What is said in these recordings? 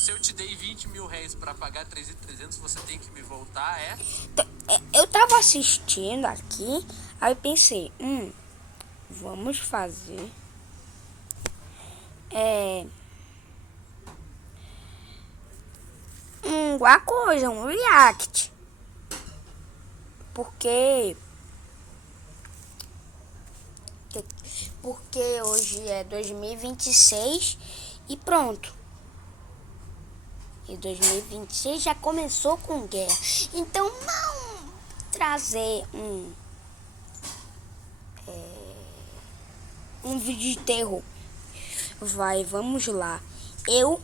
se eu te dei 20 mil réis pra pagar 3.300, você tem que me voltar, é? Eu tava assistindo aqui, aí pensei, vamos fazer uma coisa, um react. Porque hoje é 2026 e pronto. E 2026 já começou com guerra. Então não trazer um vídeo de terror. Vamos lá. Eu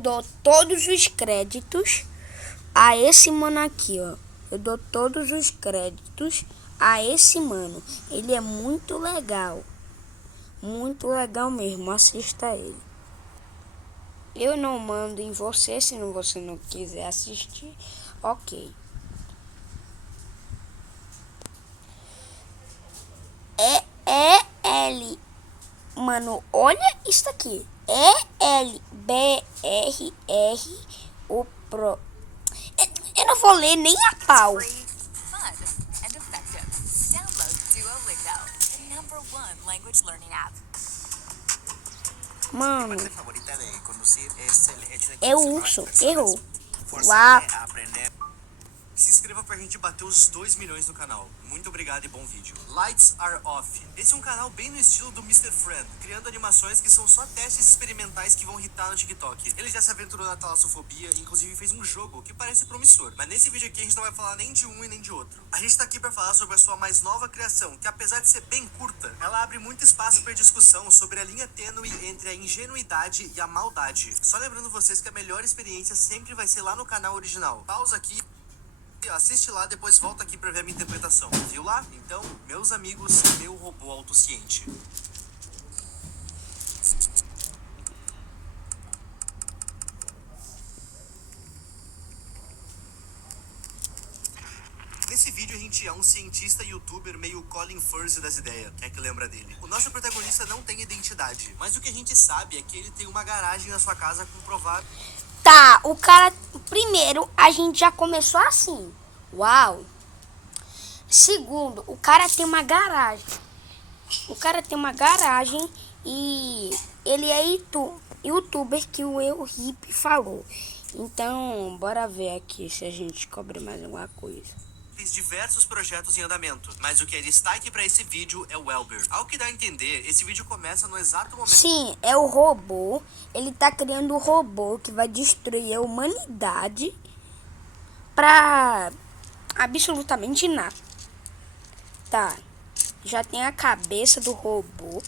dou todos os créditos a esse mano aqui, ó. Eu dou todos os créditos a esse mano. Ele é muito legal. Muito legal mesmo. Assista ele. Eu não mando em você se você não quiser assistir. Ok. L. Mano, olha isso aqui. ELBRR o Pro. Eu não vou ler nem a pau. Mano, é o urso. Errou. Uau. Se inscreva pra gente bater os 2 milhões no canal. Muito obrigado e bom vídeo. Lights are off. Esse é um canal bem no estilo do Mr. Friend, criando animações que são só testes experimentais que vão hitar no TikTok. Ele já se aventurou na talassofobia, inclusive fez um jogo que parece promissor. Mas nesse vídeo aqui a gente não vai falar nem de um e nem de outro. A gente tá aqui pra falar sobre a sua mais nova criação, que apesar de ser bem curta, ela abre muito espaço pra discussão sobre a linha tênue entre a ingenuidade e a maldade. Só lembrando vocês que a melhor experiência sempre vai ser lá no canal original. Pausa aqui. Assiste lá, depois volta aqui pra ver a minha interpretação. Viu lá? Então, meus amigos, meu robô autociente. Nesse vídeo a gente é um cientista e youtuber meio Colin Firth das ideias. Quem é que lembra dele? O nosso protagonista não tem identidade, mas o que a gente sabe é que ele tem uma garagem na sua casa com provável... Tá, o cara... Primeiro, a gente já começou assim. Uau. Segundo, o cara tem uma garagem. O cara tem uma garagem e ele é youtuber que o Eurhip falou. Então, bora ver aqui se a gente descobre mais alguma coisa. Fez diversos projetos em andamento, mas o que é destaque pra esse vídeo é o Elber. Ao que dá a entender, esse vídeo começa no exato momento... Sim, é o robô. Ele tá criando um robô que vai destruir a humanidade pra absolutamente nada. Tá, já tem a cabeça do robô.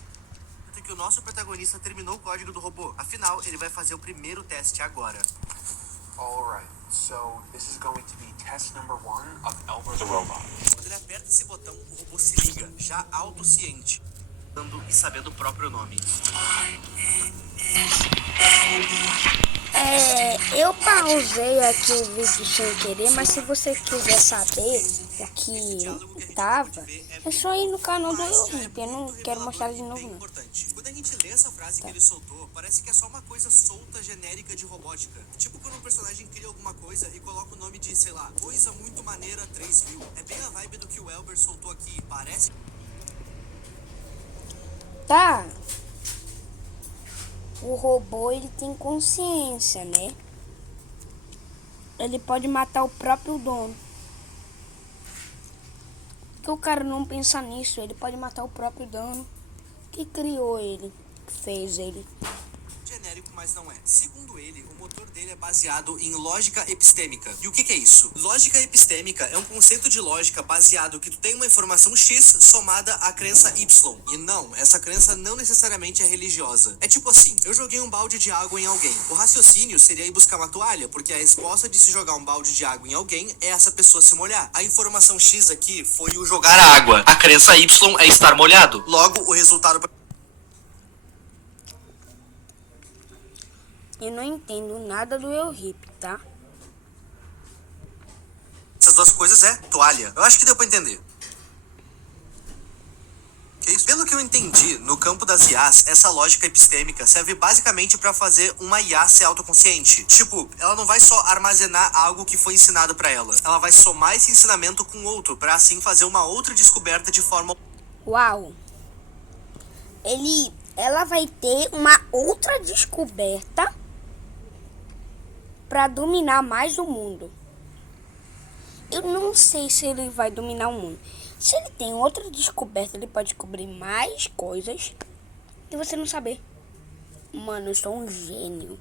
que o nosso protagonista terminou o código do robô. Afinal, ele vai fazer o primeiro teste agora. Alright, so this is going to be test number 1 of Elber the Robot. Quando ele aperta esse botão, o robô se liga, já autociente, e sabendo o próprio nome. Eu pausei aqui o vídeo sem querer, mas se você quiser saber o que tava, é só ir no canal do Eurhip. Eu não quero mostrar de novo, não. Quando a gente lê essa frase que ele soltou, parece que é só uma coisa solta, genérica de robótica. Tipo quando um personagem cria alguma coisa e coloca o nome de, sei lá, coisa muito maneira 3000. É bem a vibe do que o Elber soltou aqui, parece... Tá. O robô, ele tem consciência, né? Ele pode matar o próprio dono. Por que o cara não pensa nisso? Ele pode matar o próprio dono que criou ele, que fez ele. Genérico, mas não é. Segundo ele, o motor dele é baseado em lógica epistêmica. E o que é isso? Lógica epistêmica é um conceito de lógica baseado que tu tem uma informação X somada à crença Y. E não, essa crença não necessariamente é religiosa. É tipo assim, eu joguei um balde de água em alguém. O raciocínio seria ir buscar uma toalha, porque a resposta de se jogar um balde de água em alguém é essa pessoa se molhar. A informação X aqui foi o jogar a água. A crença Y é estar molhado. Logo, o resultado... Eu não entendo nada do Eurhip, tá? Essas duas coisas é toalha. Eu acho que deu pra entender. Que isso? Pelo que eu entendi, no campo das IAs, essa lógica epistêmica serve basicamente para fazer uma IA ser autoconsciente. Tipo, ela não vai só armazenar algo que foi ensinado para ela. Ela vai somar esse ensinamento com outro, para assim fazer uma outra descoberta de forma... Uau! Ela vai ter uma outra descoberta para dominar mais o mundo. Eu não sei se ele vai dominar o mundo. Se ele tem outra descoberta, ele pode descobrir mais coisas e você não saber. Mano, eu sou um gênio.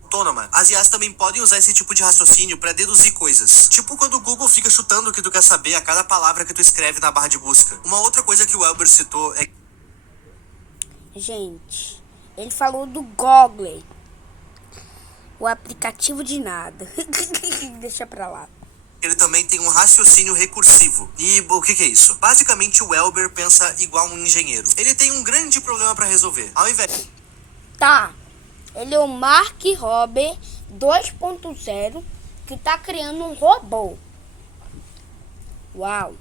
Autônoma. As IAs também podem usar esse tipo de raciocínio para deduzir coisas. Tipo quando o Google fica chutando o que tu quer saber a cada palavra que tu escreve na barra de busca. Uma outra coisa que o Elber citou é... Gente, ele falou do Google. O aplicativo de nada. Deixa pra lá. Ele também tem um raciocínio recursivo. E o que é isso? Basicamente o Elber pensa igual um engenheiro. Ele tem um grande problema para resolver. Ao invés... Tá. Ele é o Mark Rober 2.0 que tá criando um robô. Uau.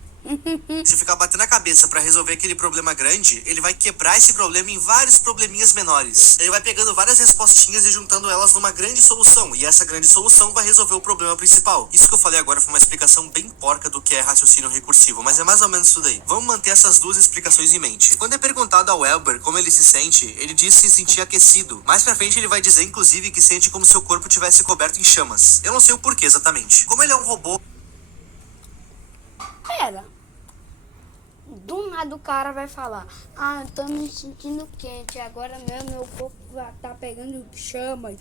Se ficar batendo a cabeça pra resolver aquele problema grande, ele vai quebrar esse problema em vários probleminhas menores. Ele vai pegando várias respostinhas e juntando elas numa grande solução, e essa grande solução vai resolver o problema principal. Isso que eu falei agora foi uma explicação bem porca do que é raciocínio recursivo, mas é mais ou menos isso daí. Vamos manter essas duas explicações em mente. Quando é perguntado ao Elber como ele se sente, ele diz se sentir aquecido. Mais pra frente ele vai dizer, inclusive, que sente como se seu corpo tivesse coberto em chamas. Eu não sei o porquê exatamente. Como ele é um robô... Pera. Do nada o cara vai falar: ah, eu tô me sentindo quente. Agora mesmo meu corpo tá pegando chamas.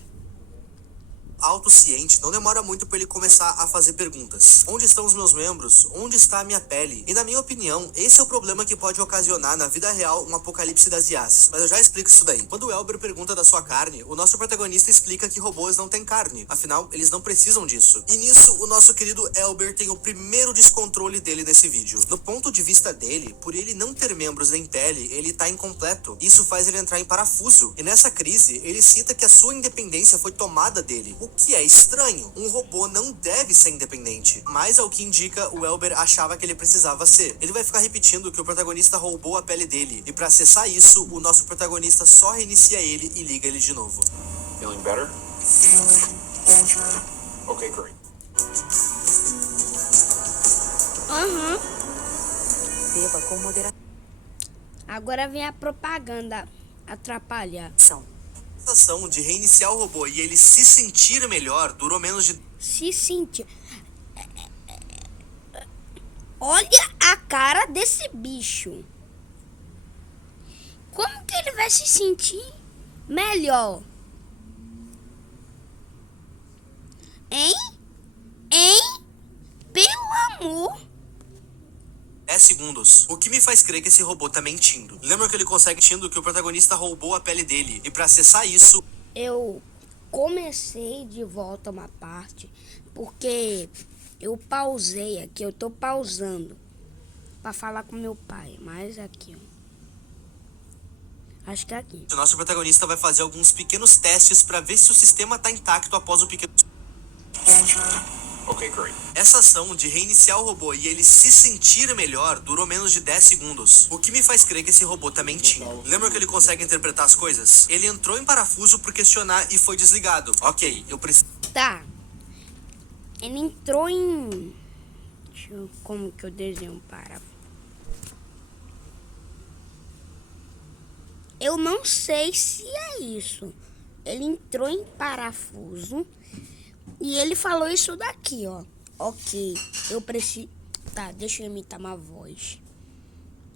Autociente, não demora muito para ele começar a fazer perguntas. Onde estão os meus membros? Onde está a minha pele? E na minha opinião, esse é o problema que pode ocasionar na vida real um apocalipse das IAs. Mas eu já explico isso daí. Quando o Elber pergunta da sua carne, o nosso protagonista explica que robôs não têm carne. Afinal, eles não precisam disso. E nisso, o nosso querido Elber tem o primeiro descontrole dele nesse vídeo. No ponto de vista dele, por ele não ter membros nem pele, ele tá incompleto. Isso faz ele entrar em parafuso. E nessa crise, ele cita que a sua independência foi tomada dele. O que é estranho. Um robô não deve ser independente. Mas ao que indica, o Elber achava que ele precisava ser. Ele vai ficar repetindo que o protagonista roubou a pele dele. E pra acessar isso, o nosso protagonista só reinicia ele e liga ele de novo. Feeling better? Okay, great. Beba com moderação. Agora vem a propaganda atrapalhar. A ação de reiniciar o robô e ele se sentir melhor durou menos de... Se sentir. Olha a cara desse bicho. Como que ele vai se sentir melhor? Hein? Pelo amor. 10 segundos. O que me faz crer que esse robô tá mentindo. Lembra que ele consegue mentindo que o protagonista roubou a pele dele. E pra acessar isso... Eu comecei de volta uma parte porque eu pausei aqui. Eu tô pausando pra falar com meu pai. Mas aqui, ó. Acho que é aqui. O nosso protagonista vai fazer alguns pequenos testes pra ver se o sistema tá intacto após o pequeno... Okay, great. Essa ação de reiniciar o robô e ele se sentir melhor durou menos de 10 segundos. O que me faz crer que esse robô tá mentindo. Lembra que ele consegue interpretar as coisas? Ele entrou em parafuso por questionar e foi desligado. Ok, eu preciso... Tá. Ele entrou em... Deixa eu... Como que eu desenho um parafuso? Eu não sei se é isso. Ele entrou em parafuso e ele falou isso daqui, ó. Ok, eu preciso... Tá, deixa eu imitar uma voz.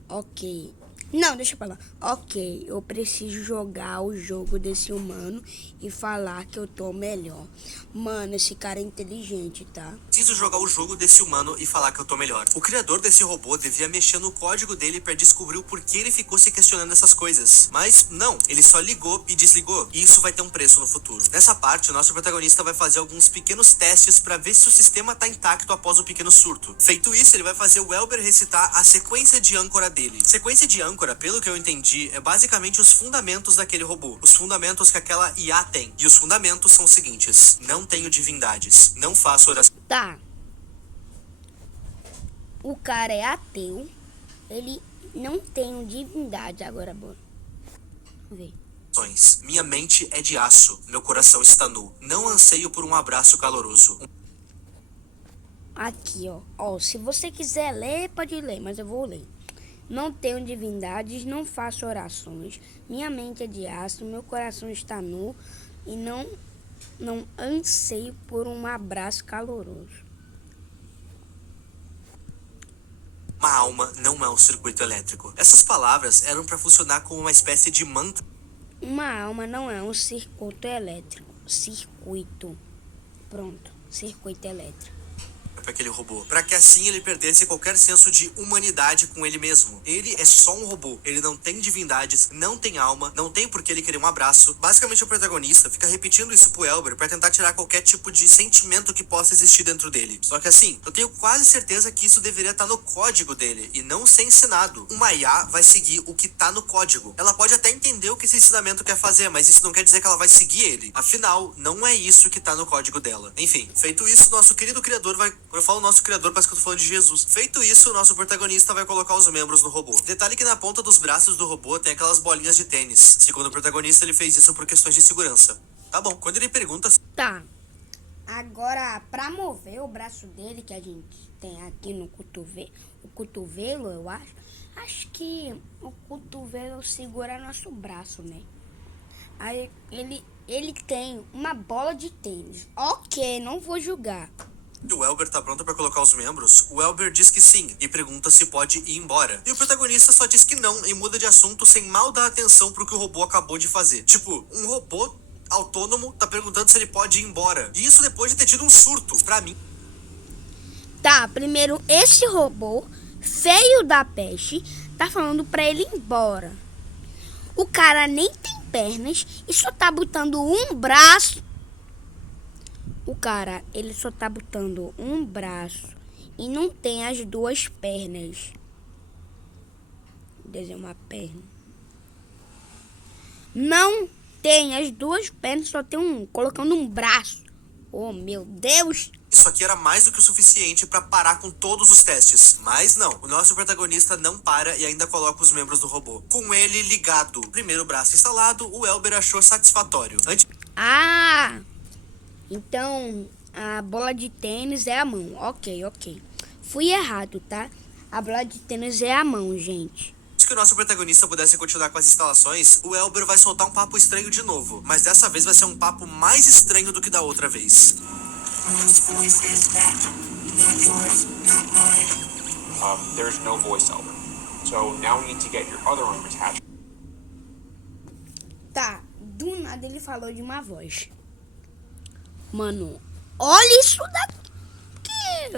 Ok. Não, deixa eu falar. Ok, eu preciso jogar o jogo desse humano e falar que eu tô melhor. Mano, esse cara é inteligente, tá? Preciso jogar o jogo desse humano e falar que eu tô melhor. O criador desse robô devia mexer no código dele pra descobrir o porquê ele ficou se questionando essas coisas. Mas não, ele só ligou e desligou. E isso vai ter um preço no futuro. Nessa parte, o nosso protagonista vai fazer alguns pequenos testes pra ver se o sistema tá intacto após o pequeno surto. Feito isso, ele vai fazer o Elber recitar a sequência de âncora dele. Sequência de âncora, pelo que eu entendi, é basicamente os fundamentos daquele robô. Os fundamentos que aquela IA tem. E os fundamentos são os seguintes: não tenho divindades, não faço oração. Tá. O cara é ateu. Ele Não tenho divindade agora, bom. Vamos ver. Minha mente é de aço, meu coração está nu. Não anseio por um abraço caloroso. Aqui, ó. Ó, se você quiser ler, pode ler, mas eu vou ler. Não tenho divindades, não faço orações. Minha mente é de aço, meu coração está nu e não anseio por um abraço caloroso. Uma alma não é um circuito elétrico. Essas palavras eram para funcionar como uma espécie de mantra. Uma alma não é um circuito elétrico. Circuito. Pronto. Circuito elétrico. Para aquele robô, para que assim ele perdesse qualquer senso de humanidade com ele mesmo. Ele é só um robô, ele não tem divindades, não tem alma, não tem por que ele querer um abraço. Basicamente o protagonista fica repetindo isso pro Elber para tentar tirar qualquer tipo de sentimento que possa existir dentro dele. Só que assim, eu tenho quase certeza que isso deveria estar no código dele e não ser ensinado. Uma IA vai seguir o que tá no código. Ela pode até entender o que esse ensinamento quer fazer, mas isso não quer dizer que ela vai seguir ele. Afinal, não é isso que tá no código dela. Enfim, feito isso, nosso querido criador vai... Quando eu falo nosso criador, parece que eu tô falando de Jesus. Feito isso, o nosso protagonista vai colocar os membros no robô. Detalhe que na ponta dos braços do robô tem aquelas bolinhas de tênis. Segundo o protagonista, ele fez isso por questões de segurança. Tá bom, quando ele pergunta... Tá. Agora, pra mover o braço dele, que a gente tem aqui no cotovelo, eu acho que o cotovelo segura nosso braço, né? Aí ele tem uma bola de tênis. Ok, não vou julgar. O Elber tá pronto pra colocar os membros, o Elber diz que sim e pergunta se pode ir embora. E o protagonista só diz que não e muda de assunto sem mal dar atenção pro que o robô acabou de fazer. Tipo, um robô autônomo tá perguntando se ele pode ir embora. E isso depois de ter tido um surto. Pra mim... Tá, primeiro esse robô feio da peste tá falando pra ele ir embora. O cara nem tem pernas e só tá botando um braço. O cara, ele só tá botando um braço e não tem as duas pernas. Desenho uma perna. Não tem as duas pernas, só tem colocando um braço. Oh, meu Deus! Isso aqui era mais do que o suficiente pra parar com todos os testes. Mas não, o nosso protagonista não para e ainda coloca os membros do robô. Com ele ligado. Primeiro braço instalado, o Elber achou satisfatório. Ah! Então, a bola de tênis é a mão. Ok. Fui errado, tá? A bola de tênis é a mão, gente. Antes que o nosso protagonista pudesse continuar com as instalações, o Elber vai soltar um papo estranho de novo. Mas dessa vez vai ser um papo mais estranho do que da outra vez. There's no voice, Elber. So now we need to get your other arm attached. Tá, do nada ele falou de uma voz. Mano, olha isso daqui.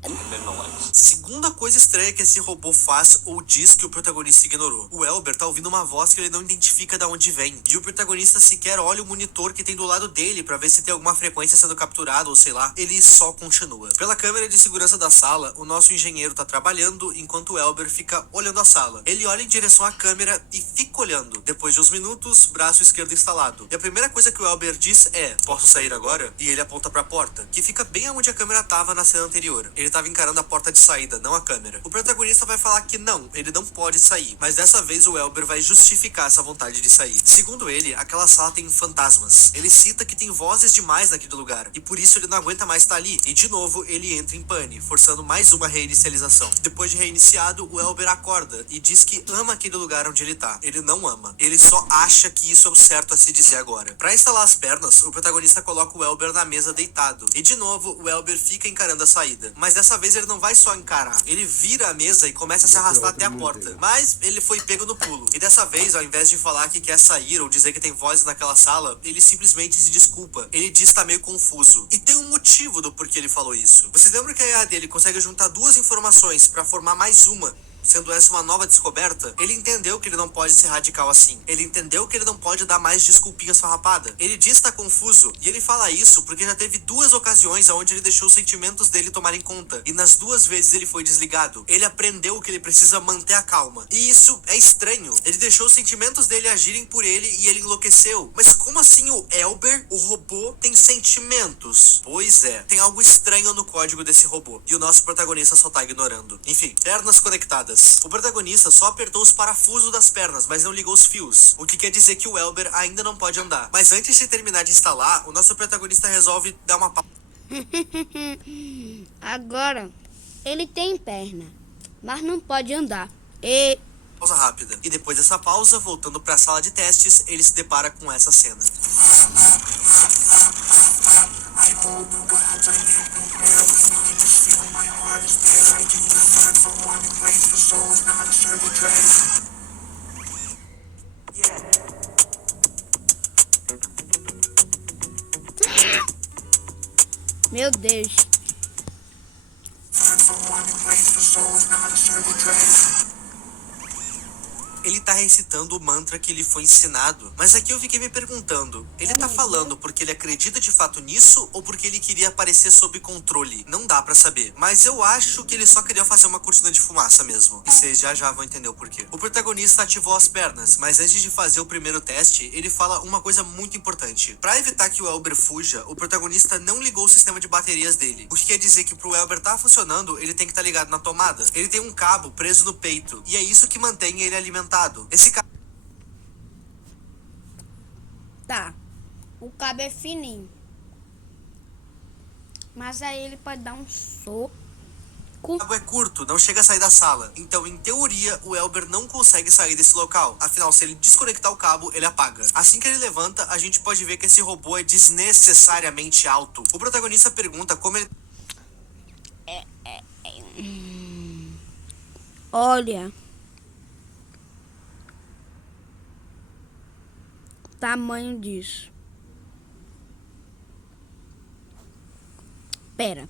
And then the legs. Segunda coisa estranha que esse robô faz ou diz que o protagonista ignorou. O Elber tá ouvindo uma voz que ele não identifica de onde vem. E o protagonista sequer olha o monitor que tem do lado dele pra ver se tem alguma frequência sendo capturada ou sei lá. Ele só continua. Pela câmera de segurança da sala, o nosso engenheiro tá trabalhando enquanto o Elber fica olhando a sala. Ele olha em direção à câmera e fica olhando. Depois de uns minutos, braço esquerdo instalado. E a primeira coisa que o Elber diz é: posso sair agora? E ele aponta pra porta, que fica bem onde a câmera tava na cena anterior. Ele tava encarando a porta de saída, não a câmera. O protagonista vai falar que não, ele não pode sair. Mas dessa vez o Elber vai justificar essa vontade de sair. Segundo ele, aquela sala tem fantasmas. Ele cita que tem vozes demais naquele lugar, e por isso ele não aguenta mais estar ali. E de novo, ele entra em pane, forçando mais uma reinicialização. Depois de reiniciado, o Elber acorda e diz que ama aquele lugar onde ele tá. Ele não ama. Ele só acha que isso é o certo a se dizer agora. Pra instalar as pernas, o protagonista coloca o Elber na mesa deitado. E de novo, o Elber fica encarando a saída. Mas dessa vez ele não vai só encarar. Ele vira a mesa e começa a se arrastar até a porta. Mas ele foi pego no pulo. E dessa vez, ao invés de falar que quer sair ou dizer que tem vozes naquela sala, ele simplesmente se desculpa. Ele diz que tá meio confuso. E tem um motivo do porquê ele falou isso. Vocês lembram que a IA dele consegue juntar duas informações pra formar mais uma? Sendo essa uma nova descoberta, ele entendeu que ele não pode ser radical assim. Ele entendeu que ele não pode dar mais desculpinha farrapada. Ele diz estar confuso, e ele fala isso porque já teve 2 ocasiões onde ele deixou os sentimentos dele tomarem conta. E nas 2 vezes ele foi desligado. Ele aprendeu que ele precisa manter a calma. E isso é estranho. Ele deixou os sentimentos dele agirem por ele e ele enlouqueceu. Mas como assim o Elber, o robô, tem sentimentos? Pois é, tem algo estranho no código desse robô. E o nosso protagonista só tá ignorando. Enfim, pernas conectadas. O protagonista só apertou os parafusos das pernas, mas não ligou os fios, o que quer dizer que o Elber ainda não pode andar. Mas antes de terminar de instalar, o nosso protagonista resolve dar uma Agora, ele tem perna, mas não pode andar. E pausa rápida. E depois dessa pausa, voltando para a sala de testes, ele se depara com essa cena. meu Deus. Ele tá recitando o mantra que lhe foi ensinado. Mas aqui eu fiquei me perguntando, ele tá falando porque ele acredita de fato nisso ou porque ele queria aparecer sob controle? Não dá pra saber. Mas eu acho que ele só queria fazer uma cortina de fumaça mesmo. E vocês já vão entender o porquê. O protagonista ativou as pernas, mas antes de fazer o primeiro teste, ele fala uma coisa muito importante. Pra evitar que o Elber fuja, o protagonista não ligou o sistema de baterias dele. O que quer dizer que pro Elber tá funcionando, ele tem que estar ligado na tomada. Ele tem um cabo preso no peito. E é isso que mantém ele alimentado. Esse cabo... Tá, o cabo é fininho, mas aí ele pode dar um soco. O cabo é curto, não chega a sair da sala. Então, em teoria, o Elber não consegue sair desse local. Afinal, se ele desconectar o cabo, ele apaga. Assim que ele levanta, a gente pode ver que esse robô é desnecessariamente alto. O protagonista pergunta como ele... Olha, tamanho disso. Pera.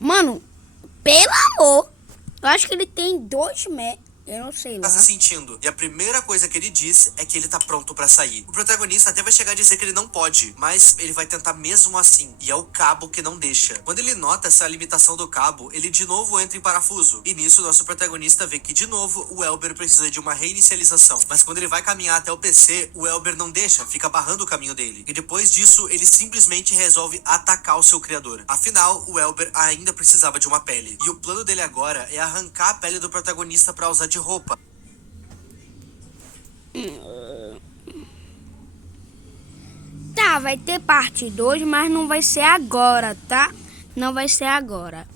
Mano, pelo amor. Eu acho que ele tem 2 metros. Eu não sei lá. tá se sentindo. E a primeira coisa que ele diz é que ele tá pronto pra sair. O protagonista até vai chegar a dizer que ele não pode, mas ele vai tentar mesmo assim. E é o cabo que não deixa. Quando ele nota essa limitação do cabo, ele de novo entra em parafuso. E nisso, nosso protagonista vê que de novo o Elber precisa de uma reinicialização. Mas quando ele vai caminhar até o PC, o Elber não deixa, fica barrando o caminho dele. E depois disso, ele simplesmente resolve atacar o seu criador. Afinal, o Elber ainda precisava de uma pele. E o plano dele agora é arrancar a pele do protagonista pra usar de roupa. Tá, vai ter parte 2, mas não vai ser agora, tá? Não vai ser agora.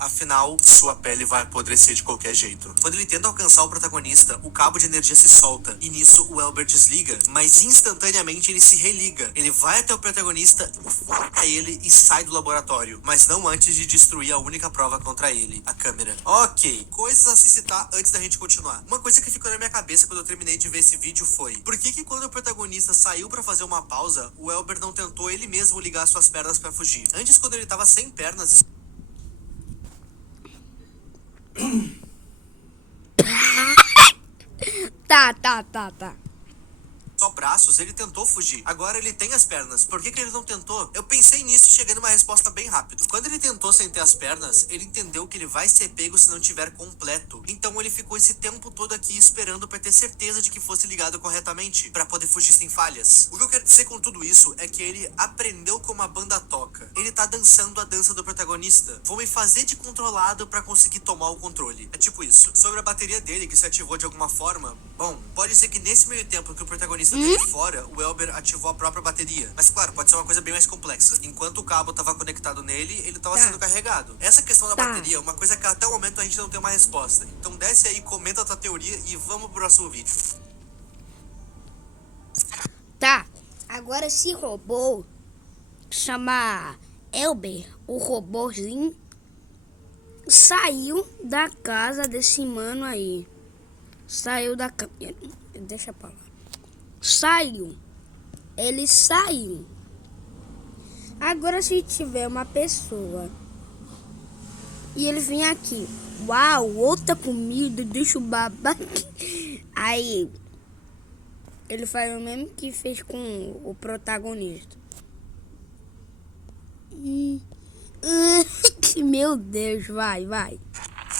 Afinal, sua pele vai apodrecer de qualquer jeito. Quando ele tenta alcançar o protagonista, o cabo de energia se solta. E nisso, o Elber desliga, mas instantaneamente ele se religa. Ele vai até o protagonista, enforca ele e sai do laboratório. Mas não antes de destruir a única prova contra ele, a câmera. Ok, coisas a se citar antes da gente continuar. Uma coisa que ficou na minha cabeça quando eu terminei de ver esse vídeo foi: por que quando o protagonista saiu pra fazer uma pausa, o Elber não tentou ele mesmo ligar suas pernas pra fugir? Antes, quando ele tava sem pernas... Tá. Só braços, ele tentou fugir. Agora ele tem as pernas. Por que ele não tentou? Eu pensei nisso e cheguei numa resposta bem rápido. Quando ele tentou sem ter as pernas, ele entendeu que ele vai ser pego se não tiver completo. Então ele ficou esse tempo todo aqui esperando pra ter certeza de que fosse ligado corretamente, pra poder fugir sem falhas. O que eu quero dizer com tudo isso é que ele aprendeu como a banda toca. Ele tá dançando a dança do protagonista. Vou me fazer de controlado pra conseguir tomar o controle. É tipo isso. Sobre a bateria dele, que se ativou de alguma forma, bom, pode ser que nesse meio tempo que o protagonista dele fora, o Elber ativou a própria bateria. Mas claro, pode ser uma coisa bem mais complexa. Enquanto o cabo estava conectado nele, ele estava sendo carregado. Essa questão da bateria é uma coisa que até o momento a gente não tem uma resposta. Então desce aí, comenta a tua teoria e vamos pro próximo vídeo. Tá, agora esse robô chama Elber, o robôzinho, saiu da casa desse mano aí. Saiu da casa. Deixa pra lá. Saiu. Ele saiu. Agora, se tiver uma pessoa E ele vinha aqui. Uau, outra comida, deixa o babá. Aí, ele faz o mesmo que fez com o protagonista. Meu Deus, vai.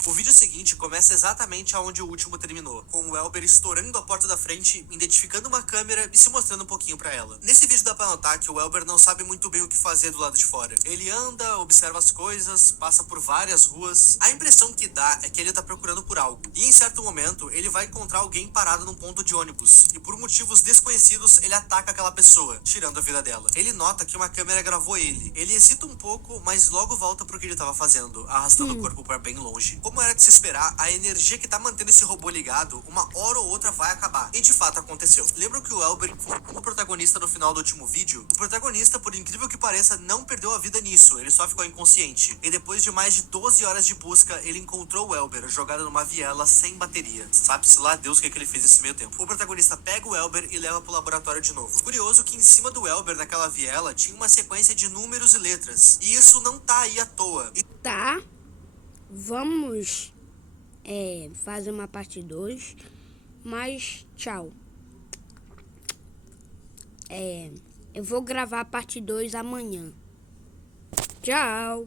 O vídeo seguinte começa exatamente aonde o último terminou, com o Elber estourando a porta da frente, identificando uma câmera e se mostrando um pouquinho pra ela. Nesse vídeo dá pra notar que o Elber não sabe muito bem o que fazer do lado de fora. Ele anda, observa as coisas, passa por várias ruas. A impressão que dá é que ele tá procurando por algo. E em certo momento, ele vai encontrar alguém parado num ponto de ônibus. E por motivos desconhecidos, ele ataca aquela pessoa, tirando a vida dela. Ele nota que uma câmera gravou ele. Ele hesita um pouco, mas logo volta pro que ele tava fazendo, arrastando o corpo pra bem longe. Como era de se esperar, a energia que tá mantendo esse robô ligado, uma hora ou outra vai acabar. E de fato aconteceu. Lembra que o Elber foi o protagonista no final do último vídeo? O protagonista, por incrível que pareça, não perdeu a vida nisso, ele só ficou inconsciente. E depois de mais de 12 horas de busca, ele encontrou o Elber jogado numa viela sem bateria. Sabe-se lá Deus o que ele fez nesse meio tempo. O protagonista pega o Elber e leva pro laboratório de novo. Curioso que em cima do Elber, naquela viela, tinha uma sequência de números e letras. E isso não tá aí à toa. Tá, vamos fazer uma parte 2, mas tchau. Eu vou gravar a parte 2 amanhã. Tchau.